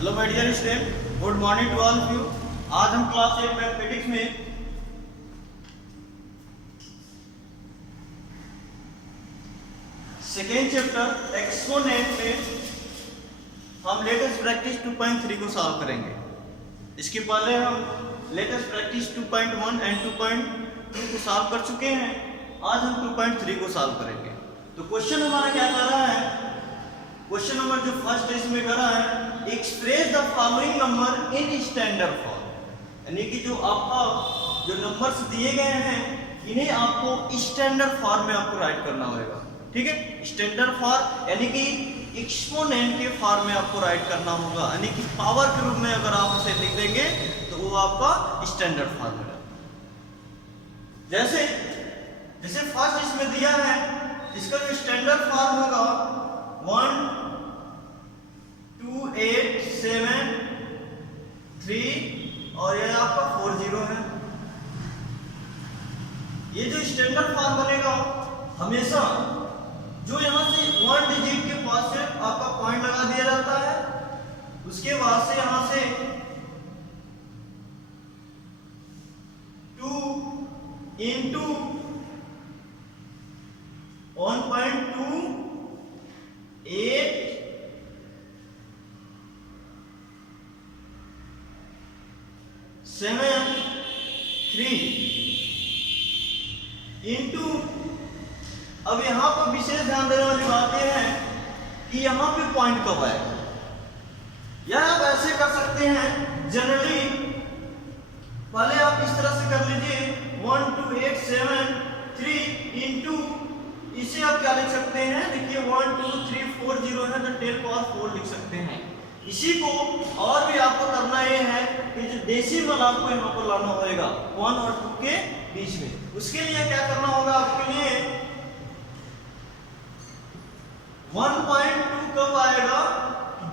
Hello my dear student, good morning to all of you. आज हम class 8 mathematics में second chapter exponent में हम लेटेस्ट प्रैक्टिस 2.3 को सॉल्व करेंगे। इसके पहले हम लेटेस्ट प्रैक्टिस 2.1 एंड 2.2 को सॉल्व कर चुके हैं। आज हम 2.3 को सॉल्व करेंगे। तो क्वेश्चन हमारा क्या कर रहा है? क्वेश्चन नंबर जो फर्स्ट इसमें कर रहा है, express the following number in standard form, यानी कि जो आपका जो नंबर्स दिए गए हैं इन्हें आपको स्टैंडर्ड फॉर्म में आपको राइट करना होगा। ठीक है, स्टैंडर्ड फॉर्म यानी कि एक्सपोनेंट के फॉर्म में आपको राइट करना होगा, यानी कि पावर के रूप में अगर आप इसे लिख देंगे तो वो आपका स्टैंडर्ड फॉर्म होगा। जैसे जैसे फर्स्ट इसमें दिया है, इसका जो स्टैंडर्ड फॉर्म होगा 1 2 8 7 3 और ये आपका 4 0 है। ये जो स्टैंडर्ड फॉर्म बनेगा हमेशा जो यहां से 1 डिजिट के पास से आपका पॉइंट लगा दिया जाता है, उसके बाद से यहां से 2 into 1.2 8 7 3 इंटू, अब यहां पर विशेष ध्यान देने वाली बात यह है कि यहां पे पॉइंट कब आएगा। या आप ऐसे कर सकते हैं, जनरली पहले आप इस तरह से कर लीजिए 1 2 8 7 3 इंटू, इसे आप क्या लिख सकते हैं? देखिए 1 2 3 4 0 है तो 10 पावर 4 लिख सकते हैं। इसी को और भी आपको करना ये है कि जो डेसिमल आपको यहाँ पर लाना होगा 1 और 2 के बीच में। उसके लिए क्या करना होगा आपके लिए? 1.2 कब आएगा?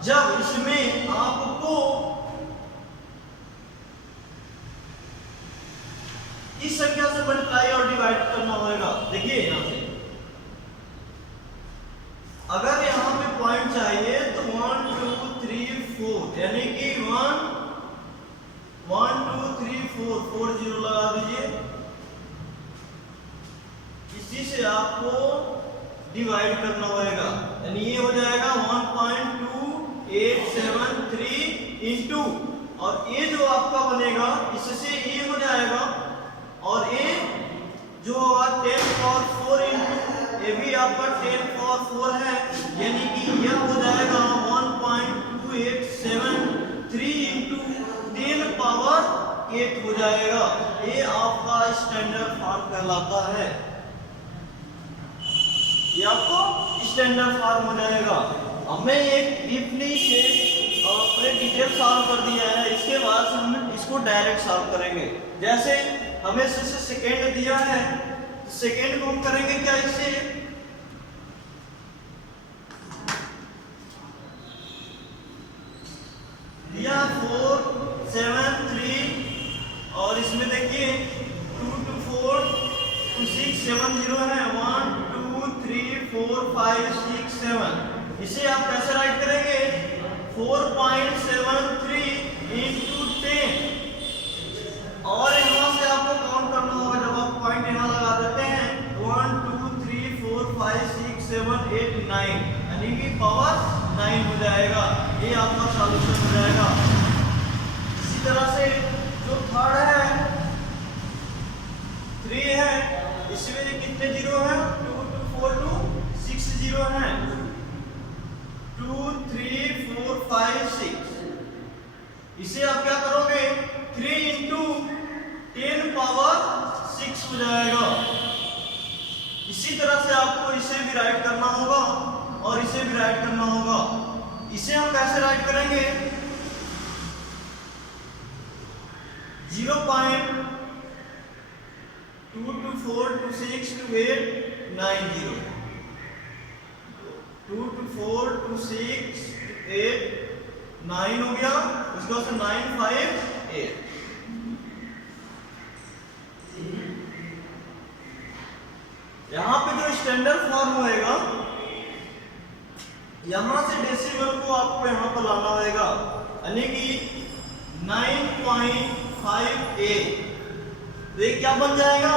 जब इसमें आपको इस संख्या से मल्टीप्लाई और डिवाइड करना होगा। देखिए यहां से अगर यहां पे पॉइंट चाहिए तो 1 2 3 4 यानी कि 1 2 3 4 4 0 लगा दीजिए। इसी से आपको डिवाइड करना होगा, यानी ये हो जाएगा 1.2873 इंटू, और ये जो आपका बनेगा इससे ये हो जाएगा, और ये जो होगा 10 पावर 4 इंटू, ये भी आपका 10 पावर 4 है, यानी कि यह हो जाएगा 1.2873 इंटू 10 पावर 8 हो जाएगा। ये आपका स्टैंडर्ड फॉर्म कहलाता है। ये आपको स्टैंडर्ड फॉर्म हो जाएगा। अब मैं एक डीपली से पूरे डिटेल सॉल्व कर दिया है, इसके बाद हम इसको डायरेक्ट सॉल्व करेंगे। जैसे हमें इससे सेकेंड दिया है, सेकेंड को हम करेंगे क्या? इससे दिया 4 7 3 और इसमें देखिए 2 2 4 2 6 7 0 है, 1 2 3 4 5 6 7। इसे आप कैसे राइट करेंगे? 4.73 इंटू 10, और यहाँ से आपको काउंट करना होगा। जब आप पॉइंट यहाँ लगा देते हैं 1 2 3 4 5 6 7 8 9, यानी कि पावर 9 हो जाएगा। ये आपका सॉल्यूशन हो जाएगा। इसी तरह से जो थर्ड है 3 है, इसमें कितने जीरो हैं? 2 2 4 2 6 0 है, 2 3 4 5 6। इसे आप क्या करोगे? 3 इंटू 10 पावर 6 हो जाएगा। इसी तरह से आपको इसे भी राइट करना होगा और इसे भी राइट करना होगा। इसे हम कैसे राइट करेंगे? 0.2 2 4 2 6 2 8 9 0, 2 2 4 2 6 8 9 हो गया। उसके बाद 9 5 8। यहां पे जो स्टैंडर्ड फॉर्म होएगा यहाँ से डेसिमल को आपको यहाँ पर लाना होगा, यानी कि 9.58। तो ये क्या बन जाएगा,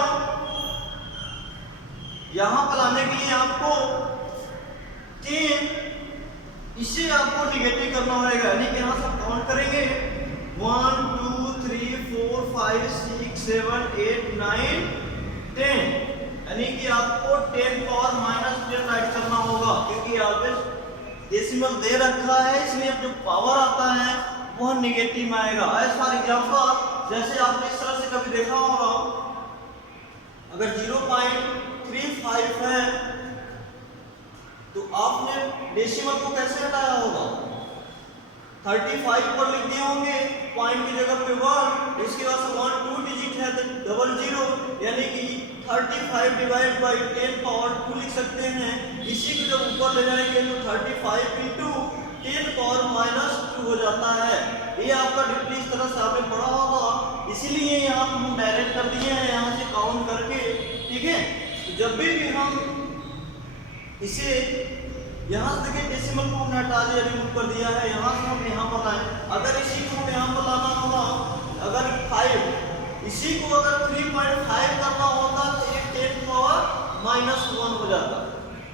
यहाँ पर लाने के लिए आपको 10, इसे आपको निगेटिव करना होगा, यानी कि यहाँ से काउंट करेंगे 1 2 3 4 5 6 7 8 9 10, यानी कि आपको 10 पावर -10 राइट करना होगा, क्योंकि यहाँ पे डेसिमल दे रखा है, इसलिए जो पावर आता है वह निगेटिव में आएगा। एज फॉर एग्जांपल, जैसे आपने इस तरह से कभी देखा होगा, अगर 0.35 है तो आपने डेसिमल को कैसे हटाया होगा, 35 पर लिख दिए होंगे, पॉइंट की जगह पे 1, इसके बाद 1 2 डिजिट है तो 00, यानी कि 35 डिवाइड बाई 10 पावर 2 लिख सकते हैं। इसी को जब ऊपर ले जाएंगे तो 35 इंटू 10 पावर -2 हो जाता है। ये आपका डिग्री इस तरह से आपने पढ़ा होगा, इसीलिए यहाँ हम डायरेक्ट कर दिए हैं यहाँ से काउंट करके, ठीक है। तो जब भी हम इसे यहाँ से देखिए डेसिमल को हमने हटा दिया, रिमूव कर दिया है, यहाँ से हम यहाँ पर लाए, अगर इसी को हम यहाँ पर लाना होगा, अगर 5 इसी को अगर 3.5 करना होता तो एक 10 पावर -1 हो जाता,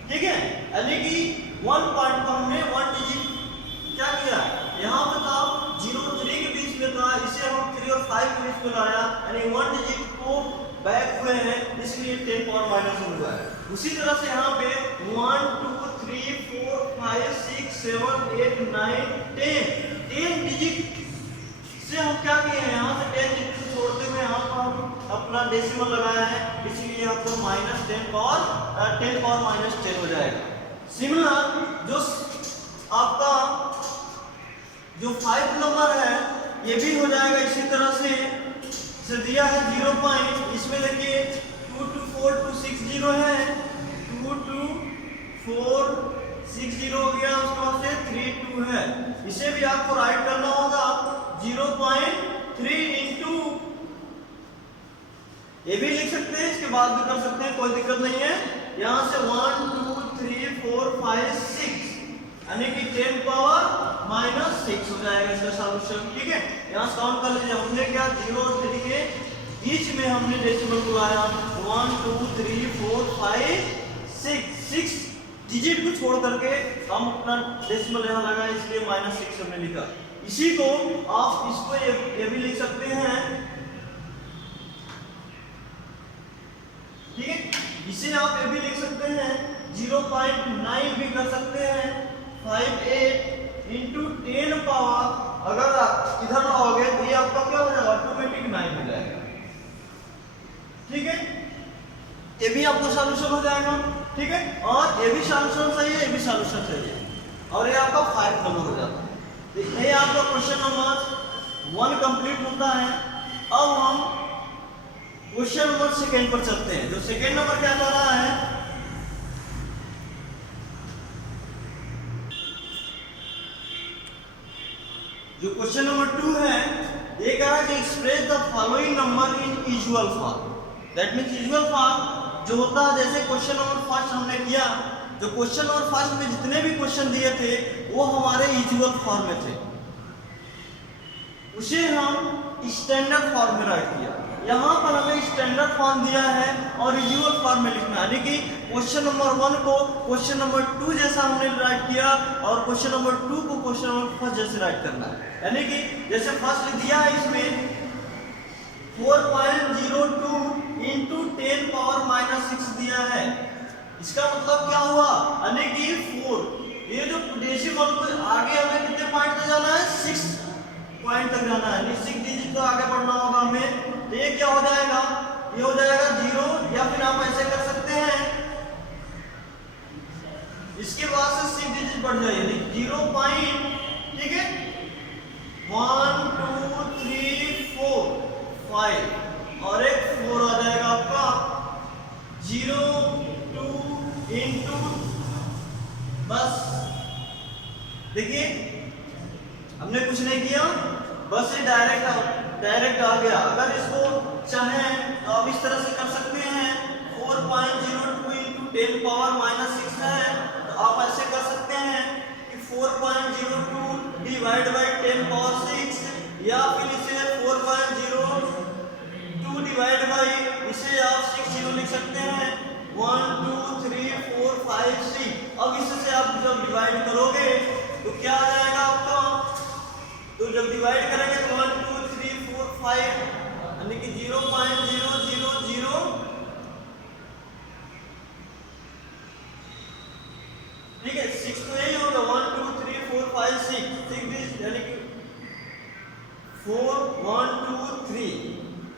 ठीक है। यानी कि 1 पॉइंट को हमने 1 डिजिट क्या किया, यहाँ पे था 0 3 के बीच में था, इसे हम 3 और 5 के बीच में लाया, यानी 1 डिजिट को बैक हुए हैं, इसलिए 10 पावर -1 हुआ है। उसी तरह से यहाँ पे 1 2 3 4 5 6 7 8 9 10 डिजिट से हम क्या किए हैं, यहाँ से 10 डिजिट से छोड़ते हुए यहाँ पर हम अपना डेसिमल लगाया है, इसलिए आपको -10 पावर 10 पावर -10 हो जाएगा। सिमिलर जो आपका जो 5 नंबर है ये भी हो जाएगा इसी तरह से दिया है 0 पॉइंट, इसमें देखिए 22460 है, 22460 हो गया, उसके बाद से 32 है, इसे भी आपको राइट करना होगा 0.3 इंटू, ये भी लिख सकते हैं, इसके बाद भी कर सकते हैं, कोई दिक्कत नहीं है। यहाँ से 1 2 3 4 5 6, यानी कि 10 पावर -6 हो जाएगा इसका सॉल्यूशन, ठीक है। यहाँ से काउंट कर लीजिए, हमने क्या 0 और 3 के बीच में हमने डेसिमल को लाया, 1 2 3 4 5 6 डिजिट को छोड़ करके हम अपना डेसिमल यहाँ लगाए, इसलिए -6 हमने लिखा। इसी को आप इसको ये भी लिख सकते हैं, ठीक है, इसे आप ये भी लिख सकते हैं 0.9 भी कर सकते हैं, 58 इंटू 10 पावर, अगर आप इधर लाओगे तो ये आपका क्या हो जाएगा, ऑटोमेटिक 9 हो जाएगा, ठीक है। ये भी आपका सॉल्यूशन हो जाएगा, ठीक है, और ये भी सॉल्यूशन सही है, ये भी सॉल्यूशन सही है, और ये आपका 5 नंबर हो जाता है। ये आपका क्वेश्चन नंबर 1 कंप्लीट होता है। अब हम क्वेश्चन नंबर सेकेंड पर चलते हैं। जो सेकेंड नंबर क्या कर रहा है, जो क्वेश्चन नंबर 2 है, ये कह रहा है कि express the following number in usual form. That means usual form जो होता है, जैसे क्वेश्चन नंबर फर्स्ट हमने किया, जो क्वेश्चन नंबर फर्स्ट में जितने भी क्वेश्चन दिए थे वो हमारे यूजुअल फॉर्म में थे, उसे हम स्टैंडर्ड फॉर्म में राइट किया। यहाँ पर हमें स्टैंडर्ड फॉर्म दिया है और यूजुअल फॉर्म में लिखना, यानी कि क्वेश्चन नंबर 1 को क्वेश्चन नंबर 2 जैसा हमने राइट किया और क्वेश्चन नंबर 2 को क्वेश्चन नंबर फर्स्ट जैसे राइट करना है। यानी कि जैसे फर्स्ट दिया है इसमें 4.02 इंटू 10 पावर -6 दिया है, इसका मतलब क्या हुआ, यानी कि 4, ये जो डेसिमल को आगे हमें कितने पॉइंट तक जाना है, 6 पॉइंट तक जाना है, 6 डिजिट तो आगे बढ़ना होगा हमें। तो ये क्या हो जाएगा, ये हो जाएगा 0, या फिर आप ऐसे कर सकते हैं, इसके बाद से 6 डिजिट बढ़ जाएगी 0 पॉइंट, ठीक है, 1 2 3 4 5 और एक 4 आ जाएगा आपका 0 2 इंटू, बस देखिए हमने कुछ नहीं किया, बस ये डायरेक्ट आ गया। अगर इसको चाहें तो आप इस तरह से कर सकते हैं, 4.02 इंटू 10 पावर -6 है, तो आप ऐसे कर सकते हैं 4.02 डिवाइड बाई 10 पावर 6, या फिर इसे 4.02 डिवाइड बाई, इसे आप 6 जीरो लिख सकते हैं, 1 2 3 4 5 6। अब इससे आप जब डिवाइड करोगे तो क्या आ जाएगा आपका, तो जब डिवाइड करेंगे तो 1 2 3 4 5 यानी कि 0.000, ठीक है। 6 तो यही होगा, 1 2 3 4 5 6 यानी कि 4 1 2 3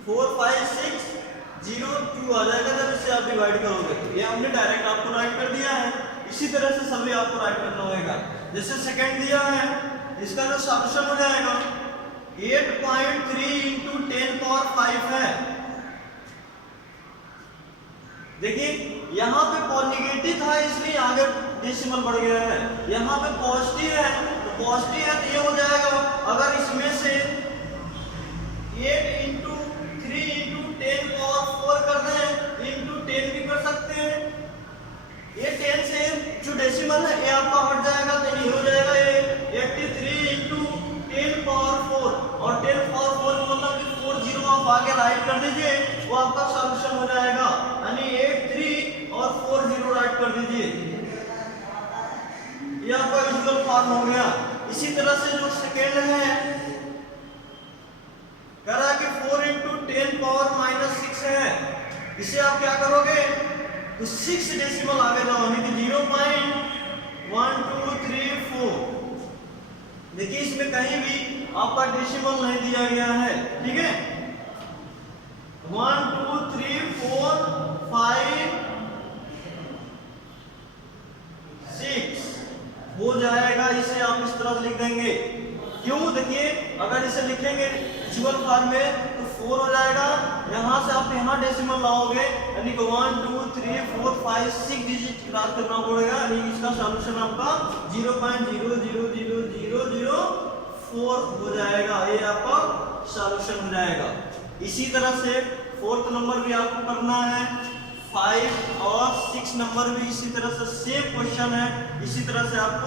4 5 6 0 2 आ जाएगा जब इसे आप डिवाइड करोगे। ये हमने डायरेक्ट आपको राइट कर दिया है, इसी तरह से सभी आपको राइट करना होगा। जैसे सेकंड दिया है, इसका जो सॉल्यूशन हो जाएगा 8.3 इंटू 10 पावर 5 है। देखिए यहाँ पे नेगेटिव था इसलिए आगे डेसिमल बढ़ गया है, यहाँ पे पॉजिटिव है तो पॉजिटिव है तो ये हो जाएगा, अगर इसमें से 8 इंटू 3 इंटू 10 पावर 4 कर दें, इंटू 10 भी कर सकते हैं। ये 10 से जो डेसिमल है ये आपका हट जाएगा तो ये हो जाएगा ये 83 इंटू 10 पावर 4, और 10 पावर 4 मतलब कि 4 जीरो आप आगे राइट कर दीजिए, वो आपका सॉल्यूशन हो जाएगा, यानी 83 और 4 जीरो राइट कर दीजिए, ये आपका यूजुअल फॉर्म हो गया। इसी तरह से जो सेकेंड है करा कि 4 इंटू 10 पावर -6 है, इसे आप क्या करोगे तो 6 डेसिमल आगे जाओ, यानी कि 0.1234। देखिए इसमें कहीं भी आपका डेसिमल नहीं दिया गया है, ठीक है। 1 2 3 4 5 6 हो जाएगा, इसे आप इस तरह लिख देंगे। क्यों, देखिए अगर इसे लिखेंगे यूजुअल फॉर्म में तो 4 हो जाएगा, यहाँ से आप यहाँ डेसिमल लाओगे यानी कि 1 2 3 4 5 6 डिजिट क्रॉस करना पड़ेगा, यानी इसका सॉल्यूशन आपका 0.00004 हो जाएगा, ये आपका सॉल्यूशन हो जाएगा। इसी तरह से फोर्थ नंबर भी आपको करना है, 5 और 6 नंबर भी इसी तरह से सेम क्वेश्चन है, इसी तरह से आपको।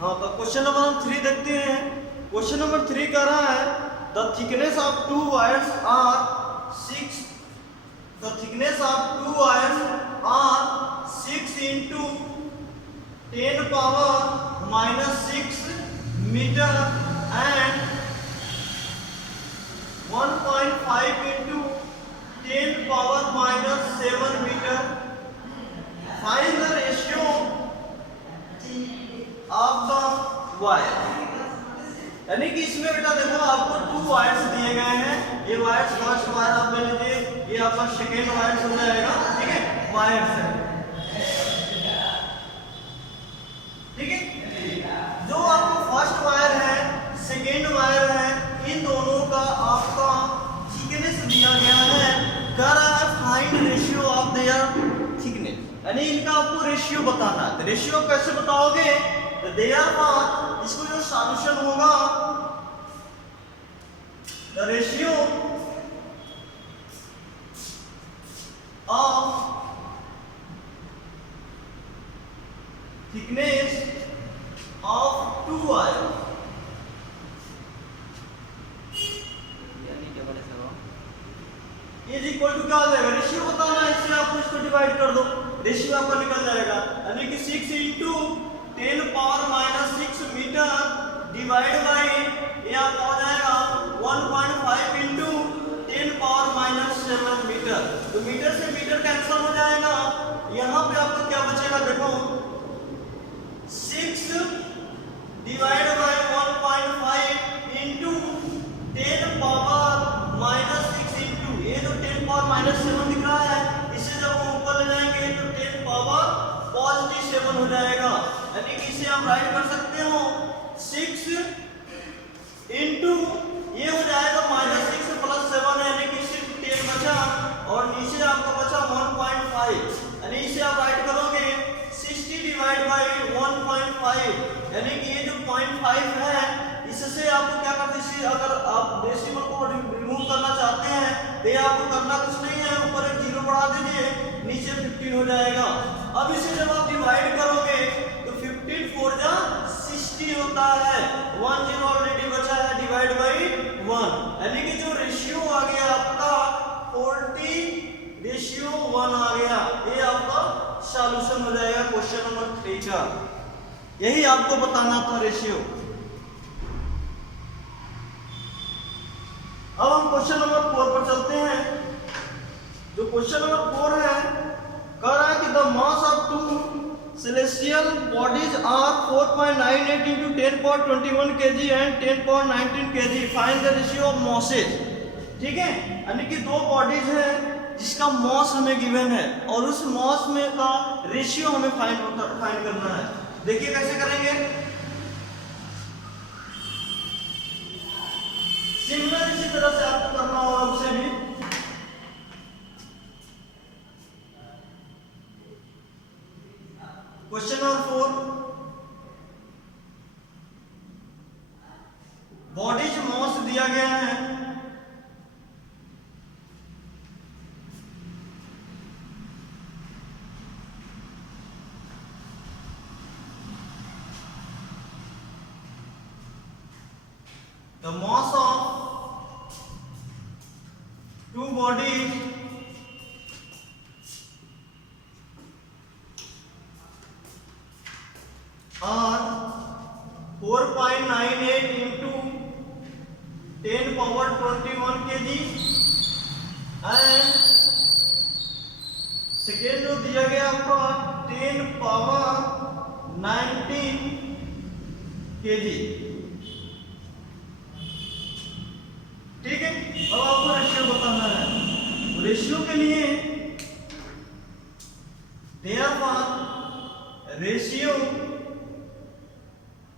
हाँ तो क्वेश्चन नंबर हम 3 देखते हैं। क्वेश्चन नंबर 3 कह रहा है the thickness of 2 wires are 6, the thickness of 2 wires are 6 into 10 power -6 metre and 1.5 into 10 power -7 metre. Find the ratio of the wire। यानी कि इसमें बेटा देखो आपको 2 वायर्स दिए गए हैं, ये वायर्स फर्स्ट वायर आप ले लीजिए, ये आपका सेकेंड वायर हो जाएगा, ठीक है, वायर्स है, ठीक है। जो आपको फर्स्ट वायर है सेकेंड वायर है, इन दोनों का आपका थिकनेस दिया गया है, कह रहा है find ratio of their thickness, यानी इनका आपको रेशियो बताना है। तो रेशियो कैसे बताओगे, तो देयरफॉर इसको जो सॉल्यूशन होगा the ratio of thickness of 2 wire is equal to क्या हो जाएगा, रेशियो बताना है, इससे आपको इसको डिवाइड कर दो, रेशियो आपका निकल जाएगा, यानी कि 6 इंटू 10 पावर -6 मीटर डिवाइड बाई ये आपका हो जाएगा 1.5 इंटू 10 पावर -7 मीटर। तो मीटर से मीटर कैंसिल हो जाएगा, यहाँ पे आपको क्या बचेगा देखो, 6 डिवाइड बाई 1.5 इंटू 10 पावर -6 इंटू ये जो 10 पावर -7 दिख रहा है, इसे जब हम ऊपर ले जाएंगे तो 10 पावर +7 हो जाएगा, यानी कि इसे आप राइट कर सकते हो 6 इंटू ये हो जाएगा -6 + 7 यानी कि सिर्फ 10 बचा, और नीचे आपका बचा 1.5, यानी इसे आप राइट करोगे 60 डिवाइड बाई 1.5, यानी कि ये जो 0.5 है इससे आपको क्या करना है, अगर आप डेसिमल को रिमूव करना चाहते हैं तो ये आपको करना कुछ नहीं है, ऊपर एक 0 बढ़ा दीजिए, नीचे 15 हो जाएगा। अब इसे जब आप डिवाइड करोगे तो 15 4 जा 60 60 होता है, 10 ऑलरेडी बचा है, डिवाइड बाई 1, यानी कि जो रेशियो आ गया आपका 40:1 आ गया। ये आपका सॉल्यूशन हो जाएगा क्वेश्चन नंबर 3 का। यही आपको बताना था रेशियो। अब हम क्वेश्चन नंबर 4 पर चलते हैं। जो क्वेश्चन नंबर 4 है, कह रहा है कि the mass of two celestial bodies are 4.98 into 10 power 21 kg and 10 power 19 kg. Find the ratio of masses. ठीक है, यानी कि दो बॉडीज है जिसका मॉस हमें गिवन है और उस मॉस में का रेशियो हमें फाइंड करना है। देखिए कैसे करेंगे। सिमिलर इसी तरह से आपको करना होगा उसे भी। क्वेश्चन नंबर 4, बॉडीज मॉस दिया गया है, the mass of two bodies are 4.98 into 10 power 21 kg and second जो दिया गया आपका 10 पावर 19 kg। ठीक है, अब आपको रेशियो बताना है। रेशियो के लिए therefore ratio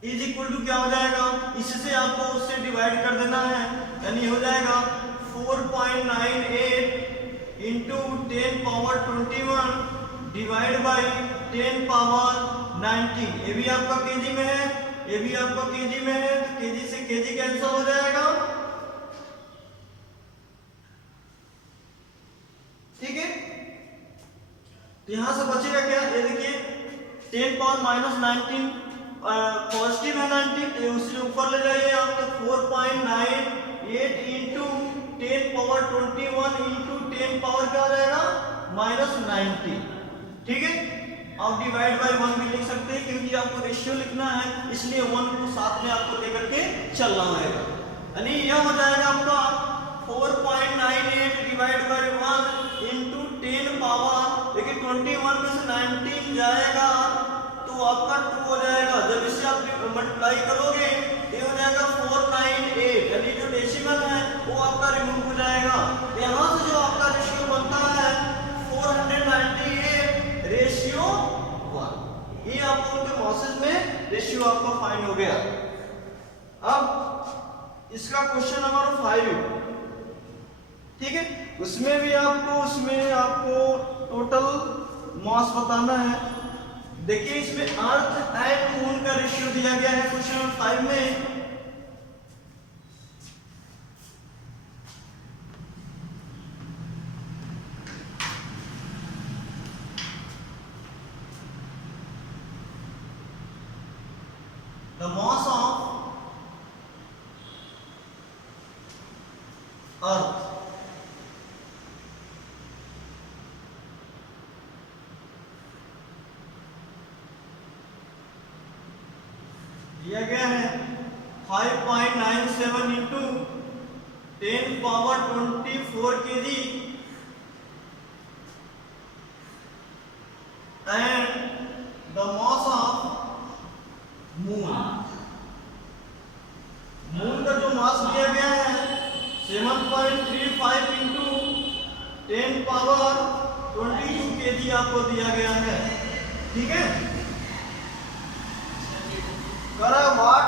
is equal to क्या हो जाएगा, इससे आपको उससे डिवाइड कर देना है, यानी हो जाएगा 4.98 into 10 power 21 divide by 10 power 19। ये भी आपका केजी में है, ये भी आपका केजी में है, तो केजी से केजी कैंसिल हो जाएगा। ठीक है, तो यहां से बचेगा क्या, ये देखिए 10 पावर माइनस 19 पॉजिटिव है 19, ये उससे ऊपर ले जाइए आप, तो 4.98 इंटू 10 पावर 21 इंटू 10 पावर क्या आ जाएगा माइनस 90। ठीक है, आप डिवाइड बाय 1 भी लिख सकते हैं क्योंकि आपको रेशियो लिखना है, इसलिए 1 को साथ में आपको लेकर के चलना होगा। यानी यह हो जाएगा आपका 4.98 डिवाइड बाय 1 इंटू 10 पावर, देखिए 21 में से 19 जाएगा तो आपका 2 हो जाएगा। जब इससे आप मल्टीप्लाई करोगे ये हो जाएगा 498, यानी जो डेसिमल है वो आपका रिमूव हो जाएगा। यहाँ से जो आपका रेशियो बनता है 498 रेशियो 1, ये आपको उनके मॉसेस में रेशियो आपका फाइंड हो गया। अब इसका क्वेश्चन नंबर 5, ठीक है, उसमें आपको टोटल मास बताना है। देखिए इसमें अर्थ एंड मून का रेशियो दिया गया है क्वेश्चन नंबर 5 में। द मास ऑफ अर्थ दिया गया है 5.97 into 10 power 24 kg and the mass of moon. Moon का जो मास दिया गया है 7.35 इंटू 10 पावर 22 kg आपको दिया गया है। ठीक है, what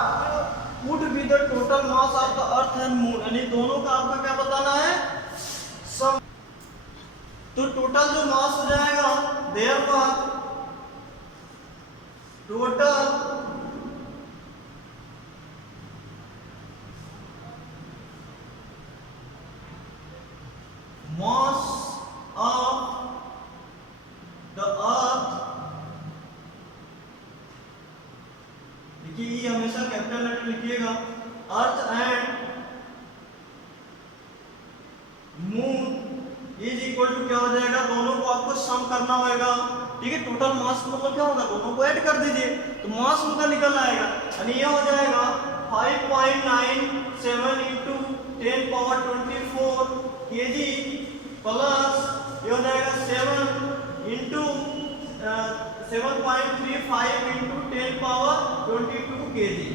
would be the total mass of the earth and moon, यानी दोनों का आपका क्या बताना है सम। तो टोटल जो मास हो जाएगा therefore total mass of the earth, देखिए ये हमेशा earth and moon is equal to क्या हो जाएगा, दोनों को आपको सम करना होगा, ठीक है। टोटल मास मतलब क्या होगा, दोनों को ऐड कर दीजिए तो मास उनका निकल आएगा, यानी ये हो जाएगा 5.97 इंटू 10 पावर 24 केजी प्लस ये हो जाएगा 7 इंटू 7.35 इंटू 10 पावर 22 केजी,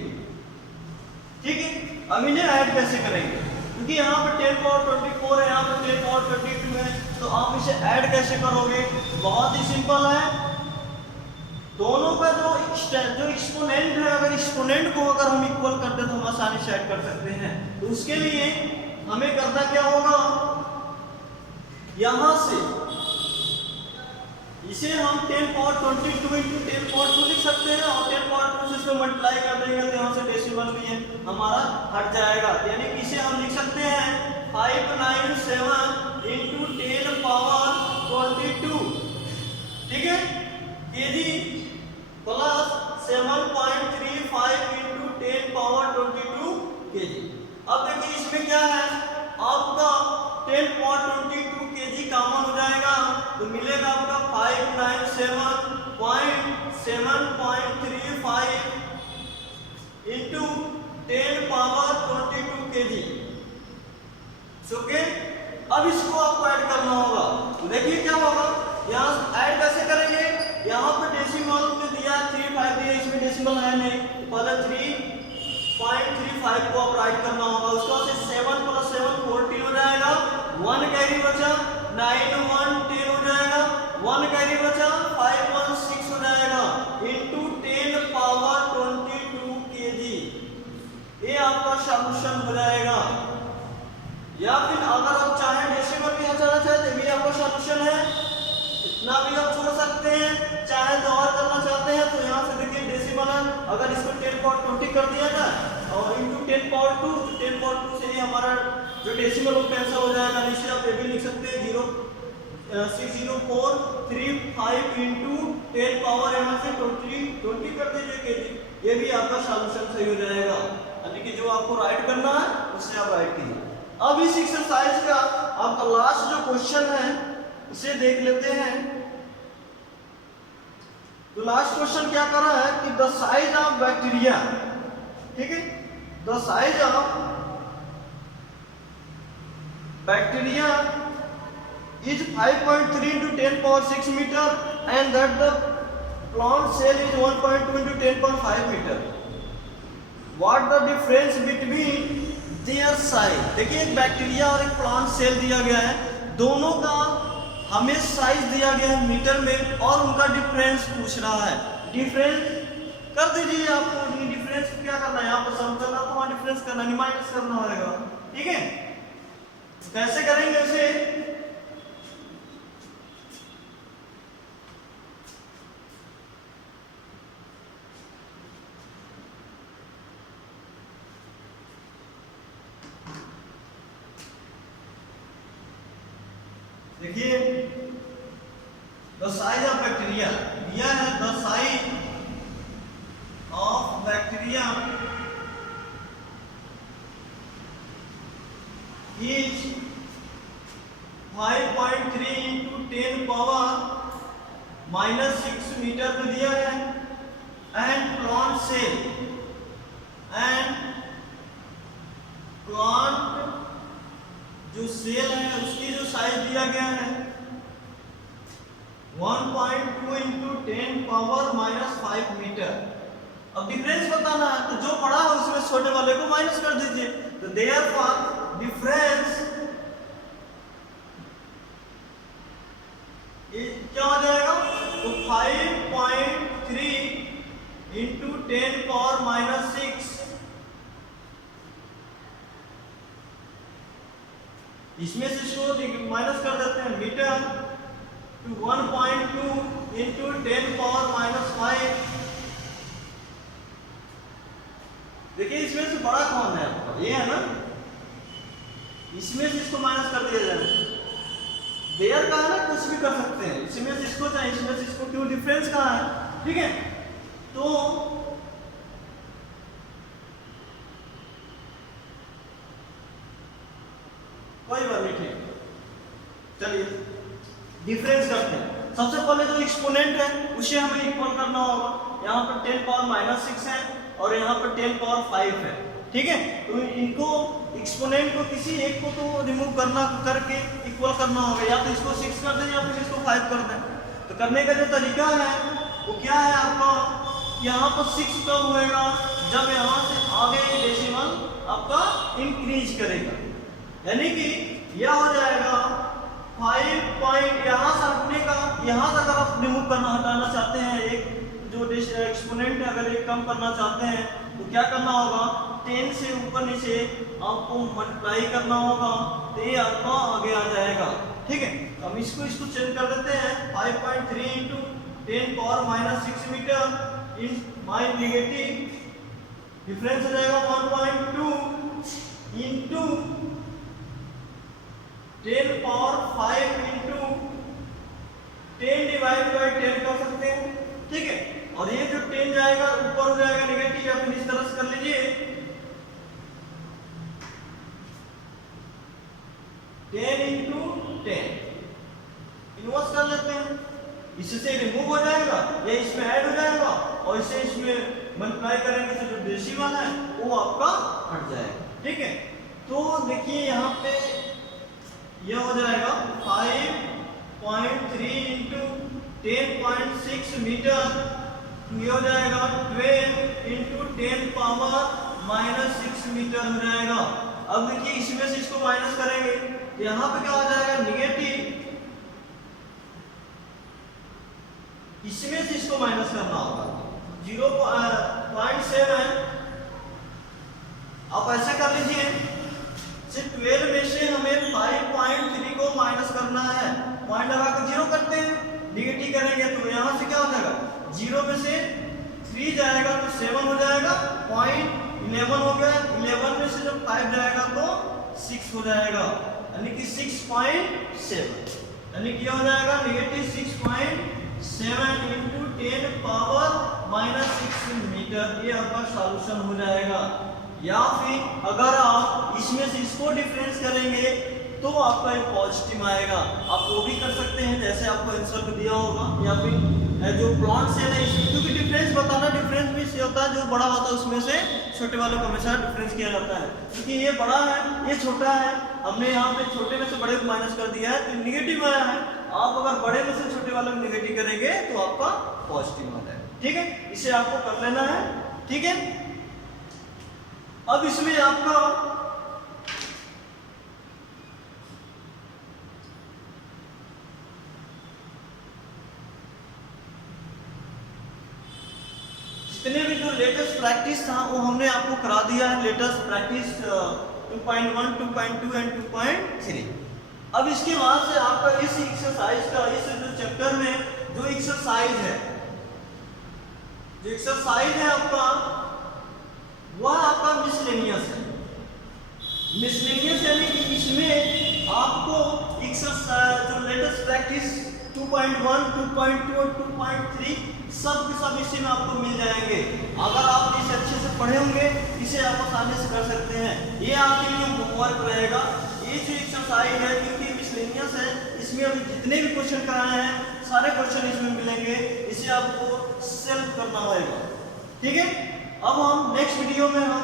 ठीक है। अब इन्हें ऐड कैसे करेंगे, क्योंकि यहाँ पर 10 पावर 24 है, यहाँ पर 10 पावर 22 है, तो आप इसे ऐड कैसे करोगे, बहुत ही सिंपल है। दोनों का जो एक्सपोनेंट है, अगर एक्सपोनेंट को अगर हम इक्वल कर दे तो हम आसानी से ऐड कर सकते हैं। तो उसके लिए हमें करना क्या होगा, यहां से इसे हम 10 पावर 22 इंटू 10 पावर 2 लिख सकते हैं और 10 पावर 2 से इसको मल्टीप्लाई कर देंगे तो यहाँ से डेसिमल भी है हमारा हट जाएगा, यानी कि इसे हम लिख सकते हैं 597 इंटू 10 पावर 22, ठीक है, KG plus 7.35 into 10 power 22 KG. अब देखिए इसमें क्या है, आपका 10 पावर 22 केजी कॉमन हो जाएगा तो मिलेगा आपका 597.7.35 इंटू 10 पावर 22 केजी, ओके। अब इसको आपको ऐड करना होगा, तो देखिए क्या होगा, यहाँ ऐड कैसे करेंगे, यहाँ पे डेसिमल में दिया 35 दिया, इसमें डेसिमल है नहीं, पहले 3.35 को आप राइट करना होगा, उसके बाद से 7 प्लस 7 14 हो जाएगा, 1 कैरी बचा, 9 1 10 हो जाएगा, 1 कैरी बचा, 5 1 6 हो जाएगा इंटू 10 पावर 22 केजी, ये आपका सॉल्यूशन हो जाएगा। या फिर अगर आप चाहें डेसिमल भी हटाना चाहे तो भी आपका सॉल्यूशन है, इतना भी आप छोड़ सकते हैं, चाहे तो और करना चाहते हैं तो यहाँ से देखिए डेसिमल है, अगर इसको 10 पावर 20 कर दिया जाए और इंटू 10 पावर 2 तो 10 पावर 2 से ही हमारा जो डेसिमल वो कैंसिल हो जाएगा, नीचे आप ये भी लिख सकते हैं 0.60435 इंटू 10 पावर यहाँ से 20 कर दीजिए केजी, ये भी आपका सॉल्यूशन सही हो जाएगा, यानी कि जो आपको राइट करना है उससे आप राइट कीजिए। अब इस एक्सरसाइज का आपका लास्ट जो क्वेश्चन है उसे देख लेते हैं। तो लास्ट क्वेश्चन क्या कर रहा है कि द साइज ऑफ बैक्टीरिया, ठीक है, the size of bacteria is 5.3 into 10 power 6 meter and that the plant cell is 1.2 into 10 power 5 meter. What the difference between their size? देखिए एक बैक्टीरिया और एक प्लांट सेल दिया गया है, दोनों का हमें साइज दिया गया है मीटर में और उनका डिफरेंस पूछ रहा है। डिफरेंस कर दीजिए, आपको डिफरेंस क्या करना है, यहाँ पर सम करना तो वहाँ डिफरेंस करना नहीं, माइनस करना होगा, ठीक है। कैसे करेंगे उसे, देखिए द साइज ऑफ बैक्टीरिया दिया है, the size of bacteria is 5.3 into 10 power -6 metre में दिया है एंड प्लांट सेल जो सेल है उसकी जो साइज दिया गया है 1.2 इंटू 10 पावर -5 मीटर। अब डिफरेंस बताना है तो जो बड़ा है उसमें छोटे वाले को माइनस कर दीजिए, तो देयरफॉर डिफरेंस क्या हो जाएगा, तो 5.3 इंटू 10 पावर -6, इसमें से इसको माइनस कर देते हैं मीटर टू 1.2 इंटू 10 पावर -5। देखिए इसमें से बड़ा कौन है आपका, ये है ना, इसमें से इसको माइनस कर दिया जाए, देयर का है ना, कुछ भी कर सकते हैं, इसमें से इसको चाहे इसमें से इसको, क्यों डिफरेंस कहाँ है, ठीक है। तो कोई बात नहीं, ठीक। चलिए डिफरेंस करते हैं। सबसे पहले जो एक्सपोनेंट है उसे हमें इक्वल करना होगा। यहाँ पर 10 पावर -6 है और यहाँ पर 10 पावर 5 है, ठीक है। तो इनको एक्सपोनेंट को किसी एक को तो रिमूव करके इक्वल करना होगा, या तो इसको 6 कर दें या फिर इसको 5 कर दें। तो करने का जो तरीका है वो क्या है आपका, यहाँ पर 6 कब होएगा, जब यहाँ से आगे डेसिमल आपका इंक्रीज करेगा, यानी कि यह हो जाएगा 5 पॉइंट, यहाँ से हटने का, यहाँ से अगर आप रिमूव करना हटाना चाहते हैं एक जो एक्सपोनेंट है, अगर एक कम करना चाहते हैं तो क्या करना होगा, 10 से ऊपर नीचे आपको मल्टीप्लाई करना होगा, तो ये आपका आगे आ जाएगा, ठीक है। तो हम इसको चेंज कर देते हैं। 5.3 into 10 power -6 metre in my negative difference हो जाएगा 1.2 into 10 power 5 into 10 divide by 10 कर सकते हैं, ठीक है। और ये जो 10 जाएगा ऊपर हो जाएगा नेगेटिव, या फिर इस तरह से कर लीजिए 10 इंटू 10 इनवर्स कर लेते हैं, इससे रिमूव हो जाएगा, या इसमें ऐड हो जाएगा, और इसे इसमें मल्टीप्लाई करेंगे तो जो डेसिमल है वो आपका हट जाएगा, ठीक है। तो देखिए यहाँ पे यह हो जाएगा 5.3 इंटू 10.6 मीटर, ये हो जाएगा 12 इंटू 10 पावर -6 मीटर हो जाएगा। अब देखिए इसमें से इसको माइनस करेंगे तो यहाँ पे क्या हो जाएगा, नेगेटिव, इसमें से इसको माइनस करना होगा 0.7। आप ऐसे कर लीजिए, सिर्फ 12 में से हमें 5.3 को माइनस करना है, पॉइंट लगाकर 0 करते हैं, नेगेटिव करेंगे तो यहाँ से क्या हो जाएगा, 0 में से 3 जाएगा तो 7 हो जाएगा, 0.11 हो गया, 11 में से जब 5 जाएगा तो 6 हो जाएगा, यानी कि 6.7, यानी कि हो जाएगा नेगेटिव 6.7 इंटू 10 पावर -6 मीटर, ये आपका सॉल्यूशन हो जाएगा। या फिर अगर आप इसमें से इसको डिफरेंस करेंगे तो आपका एक पॉजिटिव आएगा, आप वो भी कर सकते हैं जैसे आपको आंसर में दिया होगा, या फिर जो प्लॉट सेल है इसमें, क्योंकि डिफरेंस बताना, डिफरेंस भी से होता है, जो बड़ा होता है उसमें से छोटे वाले को हमेशा डिफरेंस किया जाता है, क्योंकि ये बड़ा है ये छोटा है, हमने यहाँ पे छोटे में से बड़े को माइनस कर दिया है तो नेगेटिव आया है। आप अगर बड़े में से छोटे वाले को नेगेटिव करेंगे तो आपका पॉजिटिव आता है, ठीक है। इसे आपको कर लेना है, ठीक है। अब इसमें आपका जितने भी जो लेटेस्ट प्रैक्टिस था वो हमने आपको करा दिया है, लेटेस्ट प्रैक्टिस 2.1, 2.2 एंड 2.3। अब इसके बाद से आपका इस एक्सरसाइज का, इस जो चैप्टर में जो एक्सरसाइज है आपका, वह आपका मिसलेनियस है। मिसलेनियस यानी कि इसमें आपको एक्सरसाइज जो लेटेस्ट प्रैक्टिस 2.1, 2.2 और 2.3 सब के सब इसी में आपको मिल जाएंगे। अगर आप इसे अच्छे से पढ़े होंगे इसे आप आसानी से कर सकते हैं। ये आपके लिए होमवर्क रहेगा। ये जो एक्सरसाइज है क्योंकि मिसलेनियस है, इसमें अभी जितने भी क्वेश्चन कराए हैं सारे क्वेश्चन इसमें मिलेंगे, इसे आपको सेल्फ करना होगा, ठीक है। अब हम नेक्स्ट वीडियो में हम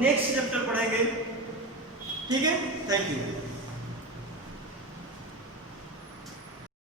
नेक्स्ट चैप्टर पढ़ेंगे, ठीक है। Thank you.